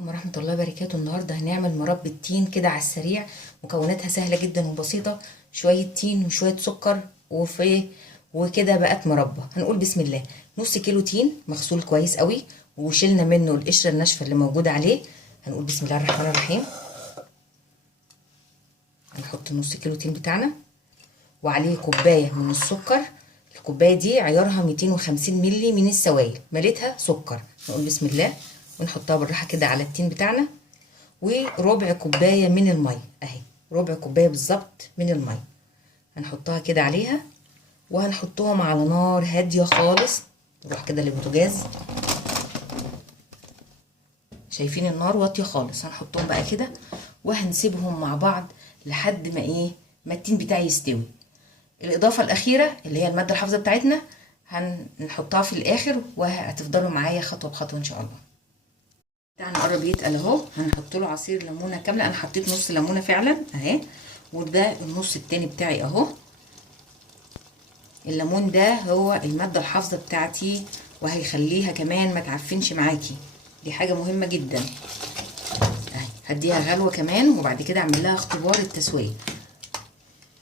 ورحمة الله وبركاته. النهاردة هنعمل مربى تين كده على السريع. مكوناتها سهلة جدا وبسيطة، شوية تين وشوية سكر وكده بقت مربى. هنقول بسم الله. نص كيلو تين مغسول كويس قوي وشلنا منه القشرة الناشفة اللي موجودة عليه. هنقول بسم الله الرحمن الرحيم. هنحط نص كيلو تين بتاعنا وعليه كوباية من السكر. الكوباية دي عيارها 250 مللي من السوائل، مليتها سكر. نقول بسم الله ونحطها بالراحة كده على التين بتاعنا. وربع كوباية من المية اهي، ربع كوباية بالظبط من المية هنحطها كده عليها، وهنحطهم على نار هادية خالص. نروح كده للبوتاجاز، شايفين النار واطية خالص. هنحطهم بقى كده وهنسيبهم مع بعض لحد ما التين بتاعي يستوي. الاضافة الاخيرة اللي هي المادة الحافظة بتاعتنا هنحطها في الاخر، وهتفضلوا معايا خطوة بخطوة ان شاء الله. بتاعنا قرب يتقل اهو. هنحط له عصير ليمونه كامله. انا حطيت نص ليمونه فعلا اهي، وده النص التاني بتاعي اهو. الليمون ده هو الماده الحافظه بتاعتي، وهيخليها كمان ما تعفنش معاكي. دي حاجه مهمه جدا اهي. هديها غلوه كمان وبعد كده اعمل لها اختبار التسويه،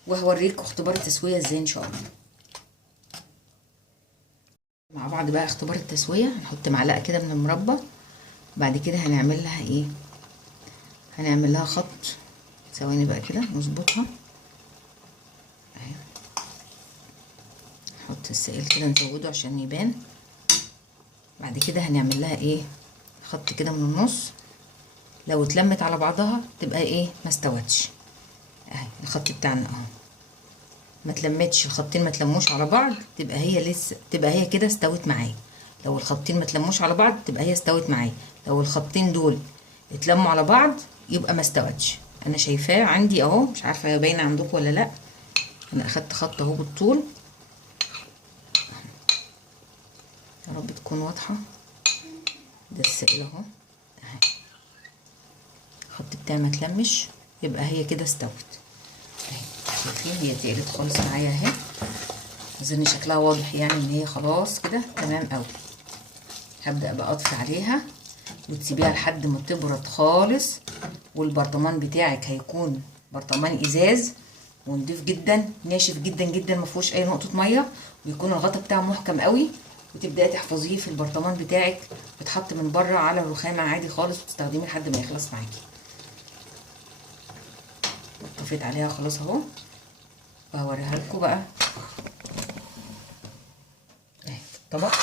وهوريكم اختبار التسويه ازاي ان شاء الله. مع بعض بقى اختبار التسويه. هنحط معلقه كده من المربى، بعد كده هنعمل لها ايه، هنعمل لها خط. ثواني بقى كده نظبطها اهي. نحط السائل كده نزوده عشان يبان. بعد كده هنعمل لها ايه، خط كده من النص. لو اتلمت على بعضها تبقى ايه، ما استوتش اهي. الخط بتاعنا اهو ما اتلمتش، الخطين ما اتلموش على بعض تبقى هي لسه، تبقى هي كده استوت معايا. لو الخطين ما اتلموش على بعض تبقى هي استوت معايا. لو الخطين دول اتلموا على بعض يبقى ما استوتش. انا شايفاه عندي اهو، مش عارفه هي باينه عندكم ولا لا. انا اخدت خط اهو بالطول، يا رب تكون واضحه. ده السائل اهو اهي. الخط بتاعي ما اتلمش يبقى هي كده استوت اهي. شايفين هي تقلت خالص معايا اهي. اظن شكلها واضح يعني ان هي خلاص كده تمام قوي. هبدا بقى اطفي عليها وتسيبيها لحد ما تبرد خالص. والبرطمان بتاعك هيكون برطمان ازاز ونضيف جدا، ناشف جدا جدا، ما فيهوش اي نقطه ميه، ويكون الغطا بتاعه محكم قوي. وتبداي تحفظيه في البرطمان بتاعك، بتحط من بره على الرخامه عادي خالص، وتستخدميه لحد ما يخلص معاكي. طفيت عليها خلاص اهو، وهوريها لكم بقى اهي في الطبق.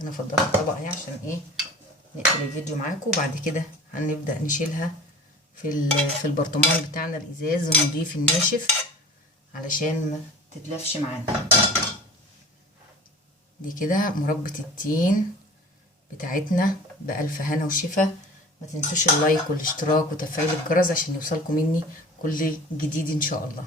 انا فضلت الطبق اهي عشان ايه، نقفل الفيديو معاكم. وبعد كده هنبدا نشيلها في البرطمان بتاعنا الازاز النضيف الناشف، علشان ما تتلفش معانا. دي كده مربى التين بتاعتنا بألف هنا وشفا. ما تنسوش اللايك والاشتراك وتفعيل الجرس عشان يوصلكم مني كل جديد ان شاء الله.